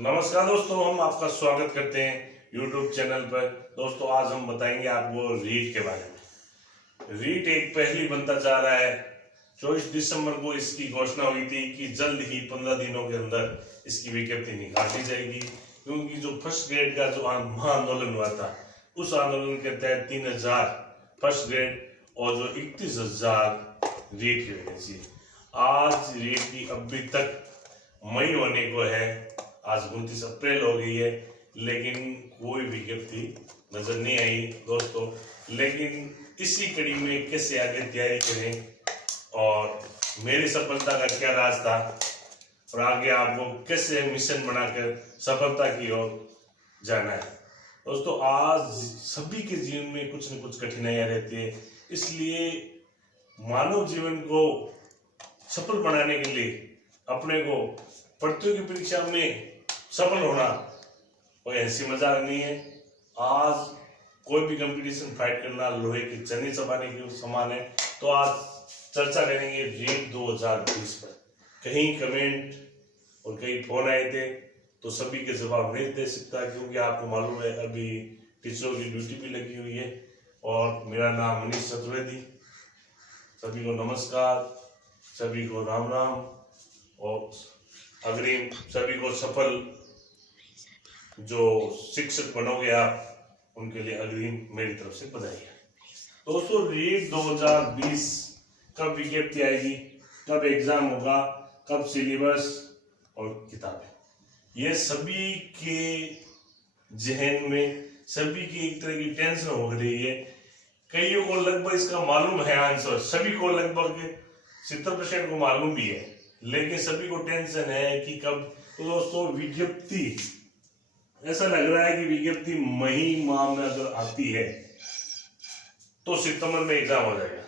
नमस्कार दोस्तों, हम आपका स्वागत करते हैं YouTube चैनल पर। दोस्तों आज हम बताएंगे आपको रीट के बारे में। रीट एक पहली बनता जा रहा है। 24 दिसंबर को इसकी घोषणा हुई थी कि जल्द ही 15 दिनों के अंदर इसकी विज्ञप्ति निकाल दी जाएगी, क्योंकि जो फर्स्ट ग्रेड का जो महाआंदोलन हुआ था उस आंदोलन के तहत 3000 फर्स्ट ग्रेड और जो 31,000 रीट की वैकेंसी। आज रीट की अभी तक मई होने को है, आज 29 अप्रैल हो गई है, लेकिन कोई विज्ञप्ति नजर नहीं आई दोस्तों। लेकिन इसी कड़ी में कैसे आगे तैयारी करें और मेरी सफलता का क्या राज था और आगे आपको कैसे मिशन बनाकर सफलता की ओर जाना है। दोस्तों आज सभी के जीवन में कुछ न कुछ कठिनाइयां रहती है, इसलिए मानव जीवन को सफल बनाने के लिए अपने को प्रतियोगी परीक्षा में सफल होना कोई ऐसी मजाक नहीं है। आज कोई भी कंपटीशन फाइट करना लोहे की चने चबाने के समान है। तो आज चर्चा करेंगे रीट 2020 पर। कहीं कमेंट और कई फोन आए थे तो सभी के जवाब नहीं दे सकता, क्योंकि आपको मालूम है अभी टीचरों की ड्यूटी भी लगी हुई है। और मेरा नाम मनीष चतुर्वेदी। सभी को नमस्कार, सभी को राम राम और अग्रिम सभी को सफल जो शिक्षक बनोगे आप उनके लिए अग्रिम मेरी तरफ से बधाई। दोस्तों रीट 2020 कब विज्ञप्ति आएगी, कब एग्जाम होगा, कब सिलेबस और किताबें, ये सभी के जहन में सभी की एक तरह की टेंशन हो रही है। कईयों को लगभग इसका मालूम है आंसर, सभी को लगभग 70% को मालूम भी है, लेकिन सभी को टेंशन है कि कब। तो दोस्तों विज्ञप्ति ऐसा लग रहा है कि विज्ञप्ति मई माह में अगर आती है तो सितंबर में एग्जाम हो जाएगा।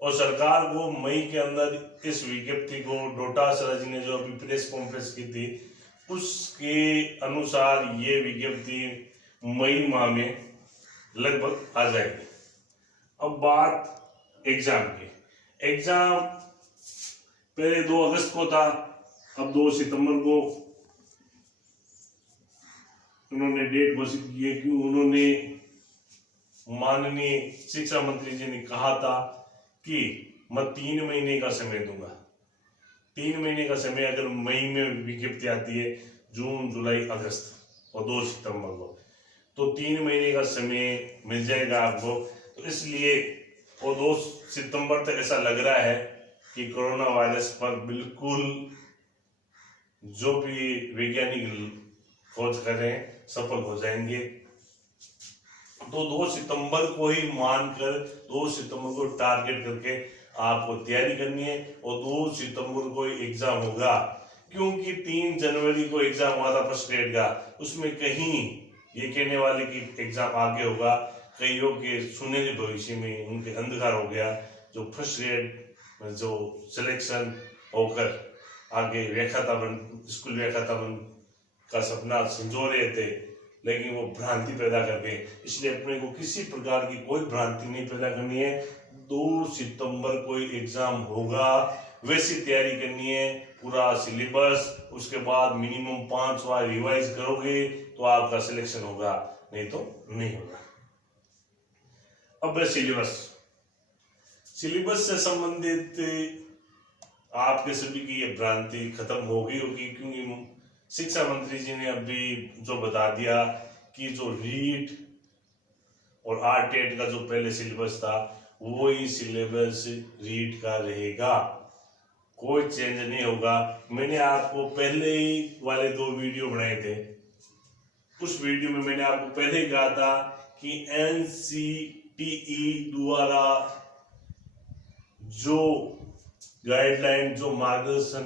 और सरकार को मई के अंदर इस विज्ञप्ति को डोटासरा जी ने जो अभी प्रेस कॉन्फ्रेंस की थी उसके अनुसार ये विज्ञप्ति मई माह में लगभग आ जाएगी। अब बात एग्जाम की। एग्जाम पहले 2 अगस्त को था, अब 2 सितंबर को उन्होंने डेट घोषित की है, कि उन्होंने माननीय शिक्षा मंत्री जी ने कहा था कि मैं 3 महीने का समय दूंगा। 3 महीने का समय, अगर मई में विज्ञप्ति आती है, जून जुलाई अगस्त और 2 सितंबर को, तो 3 महीने का समय मिल जाएगा आपको। तो इसलिए और 2 सितंबर तक ऐसा लग रहा है कि कोरोना वायरस पर बिल्कुल जो भी वैज्ञानिक खोज कर रहे हैं सफल हो जाएंगे। तो 2 सितंबर को ही मानकर 2 सितंबर को टारगेट करके आपको तैयारी करनी है और 2 सितंबर को एग्जाम होगा, क्योंकि 3 जनवरी को एग्जाम हुआ था फर्स्ट ग्रेड का, उसमें कहीं ये कहने वाले कि एग्जाम आगे होगा। कईयों के सुनहरे भविष्य में उनके अंधकार हो गया। जो फर्स्ट ग्रेड जो सिलेक्शन होकर आगे स्कूल व्याख्याता का सपना संजो रहे थे, लेकिन वो भ्रांति पैदा कर गए। इसलिए अपने को किसी प्रकार की कोई भ्रांति नहीं पैदा करनी है। 2 सितंबर को एग्जाम होगा, वैसी तैयारी करनी है, पूरा सिलेबस, उसके बाद मिनिमम 5 बार रिवाइज करोगे तो आपका सिलेक्शन होगा, नहीं तो नहीं होगा। अब सिलेबस से संबंधित आपके सभी की ये भ्रांति खत्म हो गई होगी, क्योंकि शिक्षा मंत्री जी ने अभी जो बता दिया कि जो रीट और आरटेट का जो पहले सिलेबस था वो ही सिलेबस रीट का रहेगा, कोई चेंज नहीं होगा। मैंने आपको पहले ही वाले 2 वीडियो बनाए थे, उस वीडियो में मैंने आपको पहले ही कहा था कि NCTE द्वारा जो गाइडलाइन जो मार्गदर्शन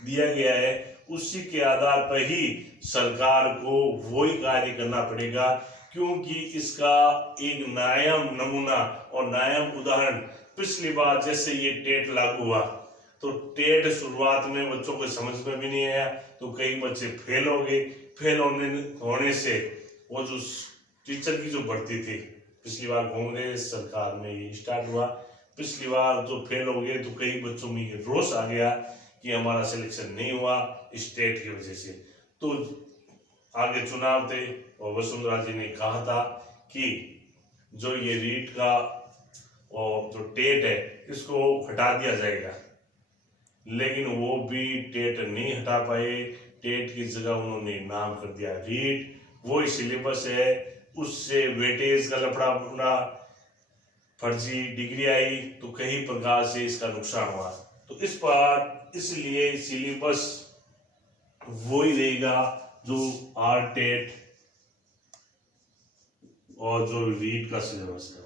दिया गया है उसी के आधार पर ही सरकार को वही कार्य करना पड़ेगा, क्योंकि इसका एक नायाम नमूना और नायाम उदाहरण पिछली बार जैसे ये टेट लागू हुआ, तो टेट शुरुआत में बच्चों को समझ में भी नहीं आया, तो कई बच्चे फेल हो गए। फेल होने से वो जो टीचर की जो भर्ती थी पिछली बार कांग्रेस सरकार में ये स्टार्ट हुआ। पिछली बार जो फेल हो गए तो कई बच्चों में ये रोष आ गया कि हमारा सिलेक्शन नहीं हुआ स्टेट की वजह से। तो आगे चुनाव थे और वसुंधरा जी ने कहा था कि जो ये रीट का और जो टेट है इसको हटा दिया जाएगा, लेकिन वो भी टेट नहीं हटा पाए। टेट की जगह उन्होंने नाम कर दिया रीट। वो सिलेबस है, उससे वेटेज का लफड़ा बना, फर्जी डिग्री आई, तो कई प्रकार से इसका नुकसान हुआ। तो इस बार इसलिए सिलेबस वो ही रहेगा जो आर टेट और जो रीट का सिलेबस है,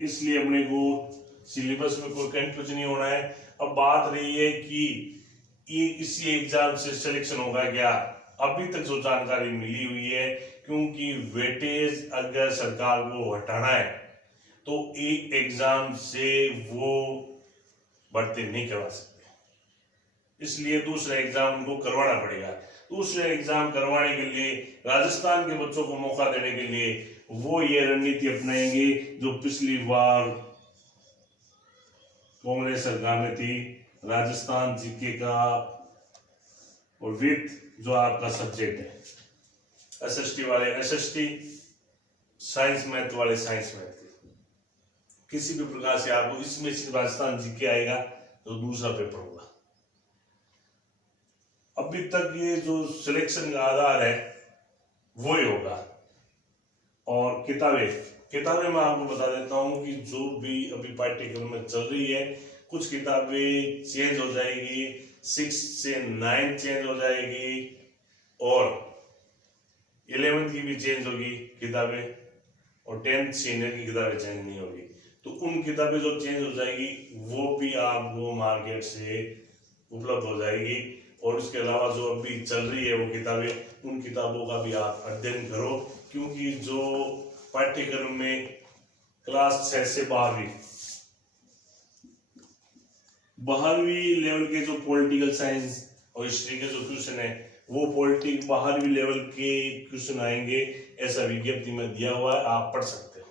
इसलिए अपने को सिलेबस में कोई कंफ्यूजन नहीं होना है। अब बात रही है कि ये इसी एग्जाम से सिलेक्शन होगा क्या, अभी तक जो जानकारी मिली हुई है, क्योंकि वेटेज अगर सरकार को हटाना है तो एक एग्जाम से वो भर्ती नहीं करवा सकते, इसलिए दूसरा एग्जाम उनको करवाना पड़ेगा। दूसरे एग्जाम करवाने के लिए राजस्थान के बच्चों को मौका देने के लिए वो ये रणनीति अपनाएंगे जो पिछली बार कांग्रेस सरकार में थी, राजस्थान जीके का और वित्त जो आपका सब्जेक्ट है, एसएसटी वाले एसएसटी, साइंस मैथ वाले साइंस मैथ। किसी भी प्रकार से आपको इसमें से राजस्थान जीके आएगा तो दूसरा पेपर होगा। अभी तक ये जो सिलेक्शन का आधार है वो ही होगा। और किताबें मैं आपको बता देता हूं कि जो भी अभी पाठ्यक्रम में चल रही है, कुछ किताबें चेंज हो जाएगी, 6 से 9 चेंज हो जाएगी और 11th की भी चेंज होगी किताबें, और 10th सीनियर की किताबें चेंज नहीं होगी। तो उन किताबें जो चेंज हो जाएगी वो भी आपको मार्केट से उपलब्ध हो जाएगी। और उसके अलावा जो अभी चल रही है वो किताबें, उन किताबों का भी आप अध्ययन करो, क्योंकि जो पाठ्यक्रम में क्लास 6 से 12वीं लेवल के जो पॉलिटिकल साइंस और हिस्ट्री के जो क्वेश्चन है वो 12वीं लेवल के क्वेश्चन आएंगे, ऐसा विज्ञप्ति में दिया हुआ है, आप पढ़ सकते हो।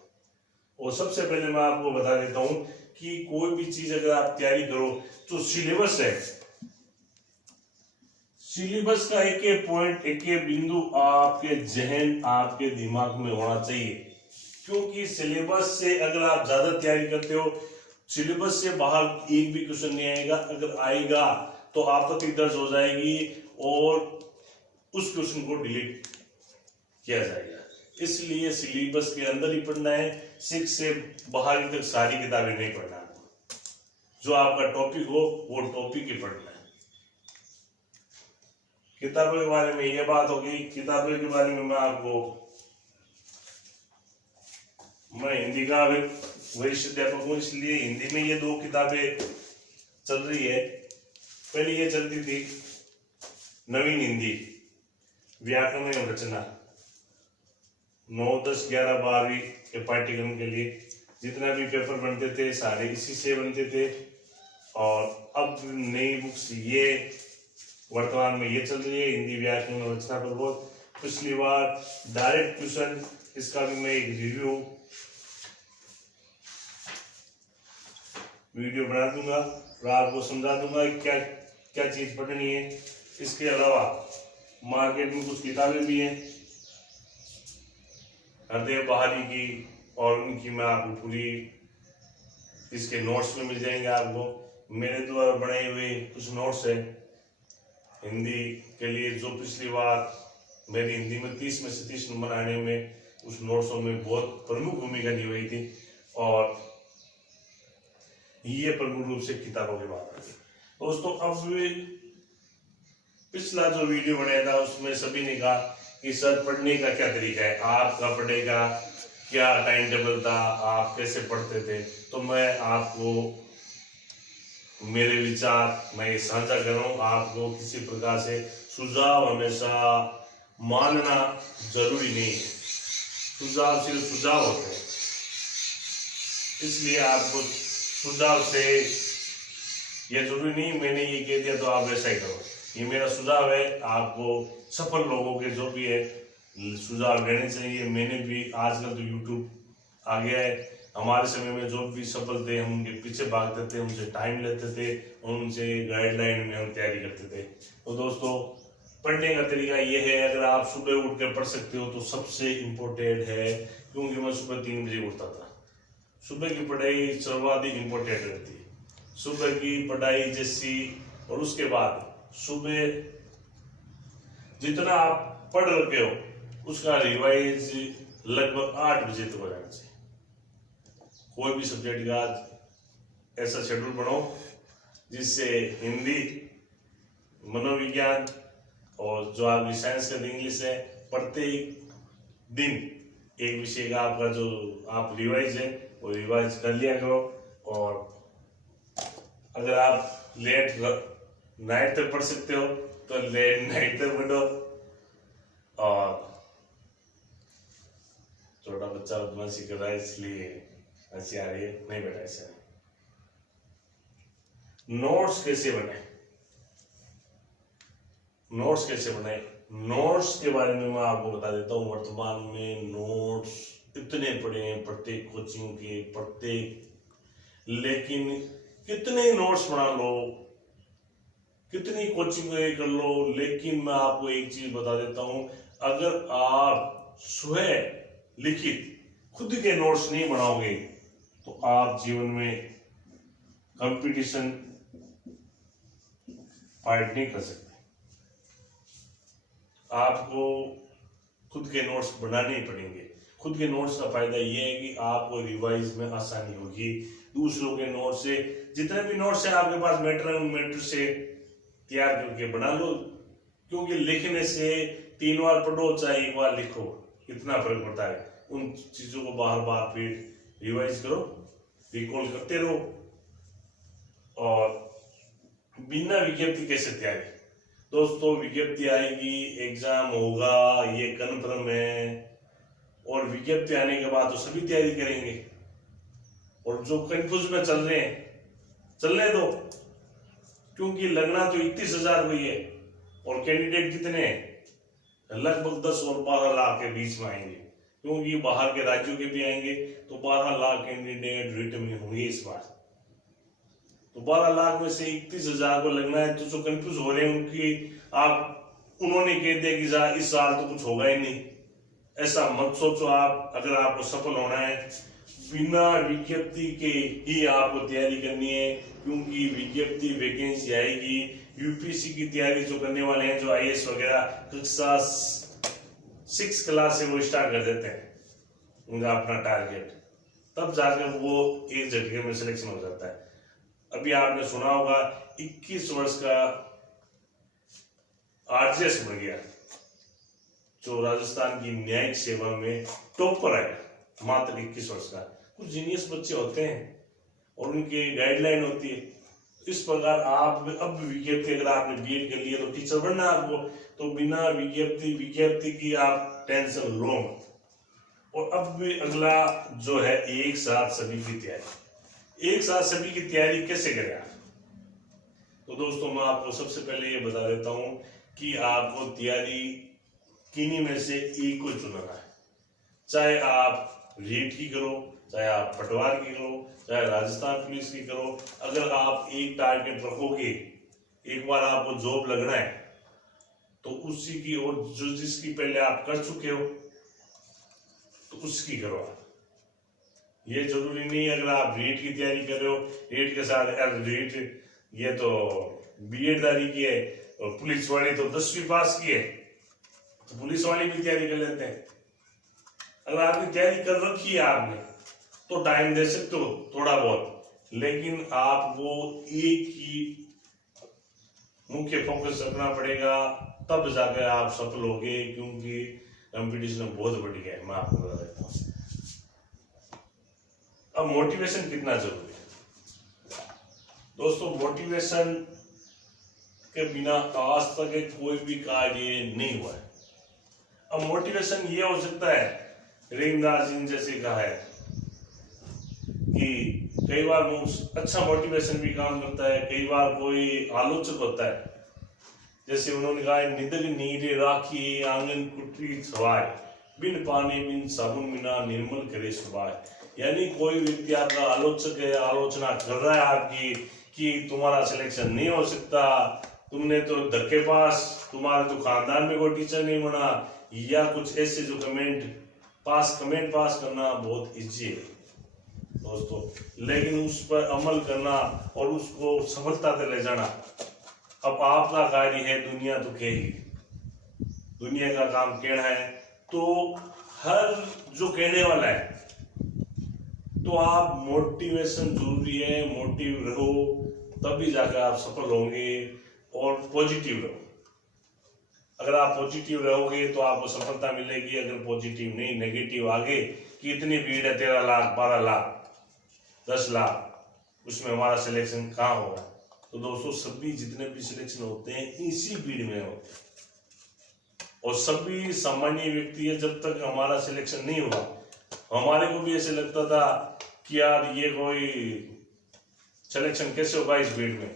और सबसे पहले मैं आपको बता देता हूं कि कोई भी चीज अगर आप तैयारी करो तो सिलेबस है, सिलेबस का एक एक पॉइंट, एक एक बिंदु आपके जहन, आपके दिमाग में होना चाहिए। क्योंकि सिलेबस से अगर आप ज्यादा तैयारी करते हो, सिलेबस से बाहर एक भी क्वेश्चन नहीं आएगा, अगर आएगा तो आपत्ति दर्ज हो जाएगी और उस क्वेश्चन को डिलीट किया जाएगा। इसलिए सिलेबस के अंदर ही पढ़ना है, 6 से बाहर तक सारी किताबें नहीं पढ़ना। जो आपका टॉपिक हो वो टॉपिक ही पढ़ना है। किताबों के बारे में ये बात होगी। किताबों के बारे में मैं हिंदी का वरिष्ठ अध्यापक हूँ, इसलिए हिंदी में ये 2 किताबें चल रही है। पहले ये चलती थी नवीन हिंदी, व्याकरण एवं रचना, 9, 10, 11, 12वीं के पाठ्यक्रम के लिए जितना भी पेपर बनते थे सारे इसी से बनते थे। और अब नई बुक्स ये वर्तमान में ये चल रही है, हिंदी व्याकरण और रचना पर बहुत। पिछली बार डायरेक्ट क्वेश्चन, इसका भी मैं एक रिव्यू वीडियो बना दूंगा और आपको समझा दूंगा क्या क्या चीज पढ़नी है। इसके अलावा मार्केट में कुछ किताबें भी हैं हृदय बहाली की, और उनकी मैं आपको पूरी इसके नोट्स में मिल जाएंगे। आपको मेरे द्वारा बनाए हुए कुछ नोट्स है हिंदी के लिए, जो पिछली बार मेरी हिंदी में 30 में से 30 नंबर आने में उस नोट्सों में बहुत प्रमुख भूमिका निभाई थी। और ये प्रमुख रूप से किताबों की बात है। दोस्तों, अब पिछला जो वीडियो बनाया था उसमें सभी ने कहा कि सर पढ़ने का क्या तरीका है, आपका पढ़ने का क्या टाइम टेबल था, आप कैसे पढ़ते थे। तो मैं आपको मेरे विचार मैं ये साझा कर रहा हूँ। आपको किसी प्रकार से सुझाव हमेशा मानना जरूरी नहीं है, सुझाव सिर्फ सुझाव होते हैं, इसलिए आपको सुझाव से ये जरूरी नहीं मैंने ये कह दिया तो आप वैसा ही करो। ये मेरा सुझाव है, आपको सफल लोगों के जो भी है सुझाव लेने चाहिए। मैंने भी आजकल तो यूट्यूब आ गया है, हमारे समय में जो भी सफल थे हम उनके पीछे भागते थे, उनसे टाइम लेते थे, उनसे गाइडलाइन में हम तैयारी करते थे। तो दोस्तों पढ़ने का तरीका ये है, अगर आप सुबह उठ कर पढ़ सकते हो तो सबसे इम्पोर्टेंट है, क्योंकि मैं सुबह 3 बजे उठता था। सुबह की पढ़ाई सर्वाधिक इम्पोर्टेंट रहती है, सुबह की पढ़ाई जैसी। और उसके बाद सुबह जितना आप पढ़ रखे हो उसका रिवाइज लगभग 8 बजे तक हो जाना चाहिए। कोई भी सब्जेक्ट का ऐसा शेड्यूल बनाओ जिससे हिंदी, मनोविज्ञान और जो आपकी साइंस का इंग्लिश है, प्रत्येक दिन एक विषय का आपका जो आप रिवाइज है वो रिवाइज कर लिया करो। और अगर आप लेट नाइट तक पढ़ सकते हो तो लेट नाइट तक पढ़ो। और छोटा बच्चा बदमाशी कर रहा है इसलिए हंसी आ रही है, नहीं बेटा ऐसा नहीं। नोट्स कैसे बने, नोट्स कैसे बनाए, नोट्स के बारे में मैं आपको बता देता हूँ। वर्तमान में नोट्स इतने पड़े हैं प्रत्येक कोचिंग के, प्रत्येक, लेकिन कितने नोट्स बना लो, कितनी कोचिंग कर लो, लेकिन मैं आपको एक चीज बता देता हूँ, अगर आप स्वयं लिखित खुद के नोट्स नहीं बनाओगे तो आप जीवन में कंपटीशन फाइट नहीं कर सकते। आपको खुद के नोट्स बनाने ही पड़ेंगे। खुद के नोट्स का फायदा ये है कि आपको रिवाइज में आसानी होगी। दूसरों के नोट से, जितने भी नोट्स है आपके पास, मेटर से तैयार करके बना लो, क्योंकि लिखने से 3 बार पढ़ो चाहे 1 बार लिखो, इतना फर्क पड़ता है। उन चीजों को बार बार फिर रिवाइज करो, रिकॉल करते रहो। और बिना विज्ञप्ति कैसे तैयारी, दोस्तों विज्ञप्ति आएगी, एग्जाम होगा, ये कन्फर्म है। और विज्ञप्ति आने के बाद तो सभी तैयारी करेंगे। और जो कंफ्यूज में चल रहे हैं चलने दो, क्योंकि लगना तो 31,000 हुई है और कैंडिडेट कितने हैं, लगभग 10 और 12 लाख के बीच में आएंगे, क्योंकि बाहर के राज्यों के भी आएंगे। तो 12 लाख कैंडिडेट रिटर्न में होंगे इस बार। तो 12 लाख में से 31,000 को लगना है। तो जो कंफ्यूज हो रहे हैं उनकी, आप उन्होंने कह दिया कि इस साल तो कुछ होगा ही नहीं, ऐसा मत सोचो। आप अगर आपको सफल होना है, बिना विज्ञप्ति के ही आपको तैयारी करनी है, क्योंकि विज्ञप्ति वैकेंसी आएगी। यूपीएससी की तैयारी जो करने वाले हैं, जो आईएएस वगैरह कक्षा 6 क्लास से वो स्टार्ट कर देते हैं उनका अपना टारगेट, तब जाकर वो एक झटके में सिलेक्शन हो जाता है। अभी आपने सुना होगा 21 वर्ष का आरजेएस बन गया, जो राजस्थान की न्यायिक सेवा में टॉपर है, मात्र 21 वर्ष का। कुछ जीनियस बच्चे होते हैं और उनकी गाइडलाइन होती है। इस प्रकार आप अब विज्ञप्ति, अगर आपने बीएड कर लिया तो टीचर बनना आपको, तो बिना विज्ञप्ति की आप टेंशन लो मत। और अब भी अगला जो है, एक साथ सभी की तैयारी। एक साथ सभी की तैयारी कैसे करें आप? तो दोस्तों मैं आपको सबसे पहले ये बता देता हूं कि आपको तैयारी किन्हीं में से एक को चुनना है। चाहे आप रीट की करो, चाहे आप पटवार की करो, चाहे राजस्थान पुलिस की करो। अगर आप एक टारगेट रखोगे, एक बार आपको जॉब लगना है, तो उसी की, और जो जिसकी पहले आप कर चुके हो तो उसकी करो आप। ये जरूरी नहीं अगर आप रीट की तैयारी कर रहे हो, रीट के साथ रीट ये तो बीएड दारी की है, और पुलिस वाली तो 10वीं पास की है, तो पुलिस वाली भी तैयारी कर लेते हैं। अगर आपकी तैयारी कर रखी है आपने, तो टाइम दे सकते हो थोड़ा बहुत, लेकिन आपको एक ही मुख्य फोकस रखना पड़ेगा, तब जाकर आप सफल होगे। क्योंकि कंपटीशन बहुत बढ़ गया है, मैं आपको बता देता हूँ। अब मोटिवेशन कितना जरूरी है दोस्तों? मोटिवेशन के बिना आज तक कोई भी कार्य नहीं हुआ है। अब मोटिवेशन ये हो सकता है, रविंद्रनाथ जी ने जैसे कहा है कि कई बार अच्छा मोटिवेशन भी काम करता है, कई बार कोई आलोचक होता है। जैसे उन्होंने कहा, निदग नीरे राखी आंगन कुटी छवाए, बिन पानी बिन साबुन बिना निर्मल करे सुबाय। यानी कोई व्यक्ति आपका आलोचक है, आलोचना कर रहा है आपकी कि तुम्हारा सिलेक्शन नहीं हो सकता, तुमने तो धक्केपास, तुम्हारे तो खानदान में कोई टीचर नहीं बना, या कुछ ऐसे जो कमेंट पास करना बहुत इजी है दोस्तों, लेकिन उस पर अमल करना और उसको सफलता तक ले जाना अब आपका कार्य है। दुनिया तो कहेगी, दुनिया का काम कहना है, तो हर जो कहने वाला है, तो आप मोटिवेशन जरूरी है, मोटिव रहो, तभी जाकर आप सफल होंगे। और पॉजिटिव रहो, अगर आप पॉजिटिव रहोगे तो आपको सफलता मिलेगी। अगर पॉजिटिव नहीं, नेगेटिव आगे कि इतनी भीड़ है, 13 लाख 12 लाख 10 लाख, उसमें हमारा सिलेक्शन कहाँ होगा। तो दोस्तों सभी जितने भी सिलेक्शन होते हैं इसी भीड़ में होते हैं, और सभी सामान्य व्यक्ति है। जब तक हमारा सिलेक्शन नहीं हुआ, हमारे को भी ऐसे लगता था कि यार ये कोई सिलेक्शन कैसे होगा, इस भीड़ में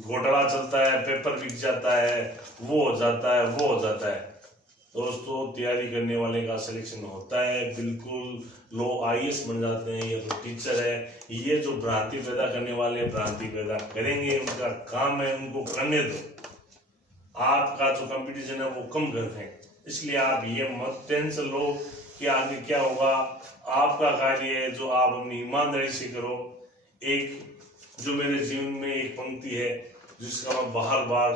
घोटाला चलता है, पेपर बिक जाता है, वो हो जाता है, वो हो जाता है। दोस्तों तैयारी करने वाले का सिलेक्शन होता है, बिल्कुल लो IAS बन जाते हैं, ये तो टीचर है। ये जो भ्रांति पैदा करने वाले भ्रांति पैदा करेंगे, उनका काम है, उनको करने दो। आपका जो कंपटीशन है वो कम करते हैं, इसलिए आप ये मत टेंशन लो कि आगे क्या होगा। आपका कार्य है जो आप अपनी ईमानदारी से करो। एक जो मेरे जीवन में एक पंक्ति है जिसका मैं बार बार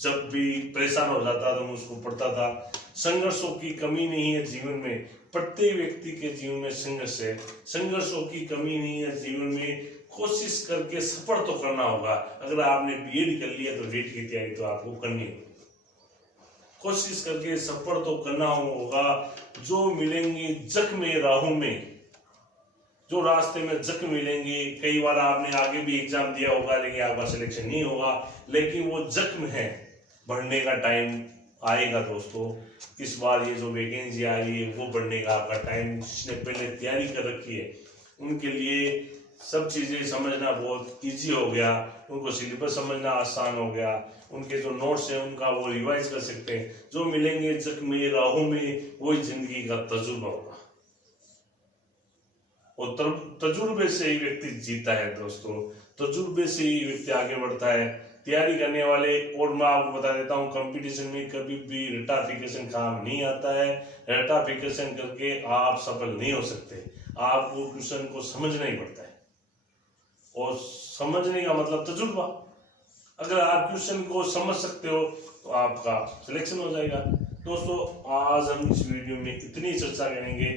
जब भी परेशान हो जाता था मैं उसको पढ़ता था, संघर्षों की कमी नहीं है जीवन में, प्रत्येक व्यक्ति के जीवन में संघर्ष है, संघर्षों की कमी नहीं है जीवन में, कोशिश करके सफल तो करना होगा। अगर आपने BEd कर लिया तो रीट की तैयारी तो आपको करनी है, कोशिश करके सफल तो करना होगा। जो मिलेंगे जख्म राहों में, जो रास्ते में जख्म मिलेंगे, कई बार आपने आगे भी एग्जाम दिया होगा लेकिन आपका सिलेक्शन नहीं होगा, लेकिन वो जख्म है, बढ़ने का टाइम आएगा दोस्तों। इस बार ये जो वैकेंसी आ रही है वो बढ़ने का आपका टाइम, जिसने पहले तैयारी कर रखी है उनके लिए सब चीजें समझना बहुत इजी हो गया, उनको सिलेबस समझना आसान हो गया, उनके जो नोट्स हैं उनका वो रिवाइज कर सकते हैं। जो मिलेंगे जख्म राहों में वही जिंदगी का तजुर्बा होगा, और तजुर्बे से ही व्यक्ति जीता है दोस्तों, तजुर्बे से ही व्यक्ति आगे बढ़ता है। तैयारी करने वाले, और मैं आपको बता देता हूँ कंपटीशन में कभी भी रटाफिकेशन काम नहीं आता है। रटाफिकेशन करके आप सफल नहीं हो सकते, आपको क्वेश्चन को समझना ही पड़ता है, और समझने का मतलब तजुर्बा। अगर आप क्वेश्चन को समझ सकते हो तो आपका सिलेक्शन हो जाएगा। दोस्तों आज हम इस वीडियो में इतनी चर्चा करेंगे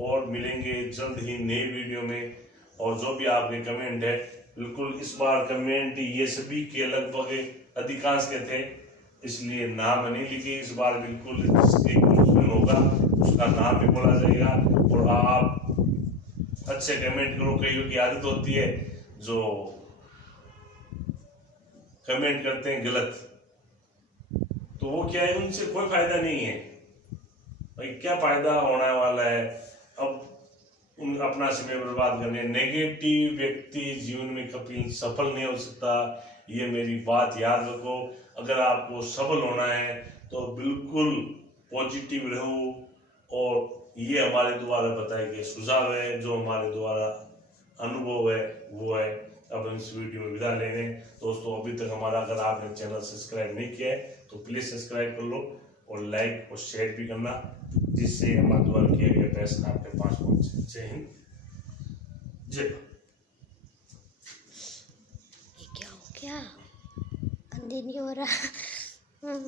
और मिलेंगे जल्द ही नए वीडियो में। और जो भी आपके कमेंट है, बिल्कुल इस बार कमेंट ये सभी के लगभग अधिकांश के थे, इसलिए नाम नहीं लिखे इस बार। बिल्कुल जिसके क्वेश्चन होगा उसका नाम भी बोला जाएगा, और आप अच्छे कमेंट करो। कईयों की आदत होती है जो कमेंट करते हैं गलत, तो वो क्या है, उनसे कोई फायदा नहीं है भाई, क्या फायदा होने वाला है अब उन अपना समय बर्बाद करने। नेगेटिव व्यक्ति जीवन में कभी सफल नहीं हो सकता, ये मेरी बात याद रखो। अगर आपको सफल होना है तो बिल्कुल पॉजिटिव रहो, और ये हमारे द्वारा बताए गए सुझाव है, जो हमारे द्वारा अनुभव है वो है। अब हम इस वीडियो में विदा ले रहे हैं दोस्तों। अभी तक हमारा अगर आपने चैनल सब्सक्राइब नहीं किया है तो प्लीज सब्सक्राइब कर लो, और लाइक और शेयर भी करना, जिससे हमारे द्वारा किया गया प्रयास आपके पास पहुंचे। जय हिंद, जय। ये क्या हो गया, अंधेरी हो रहा।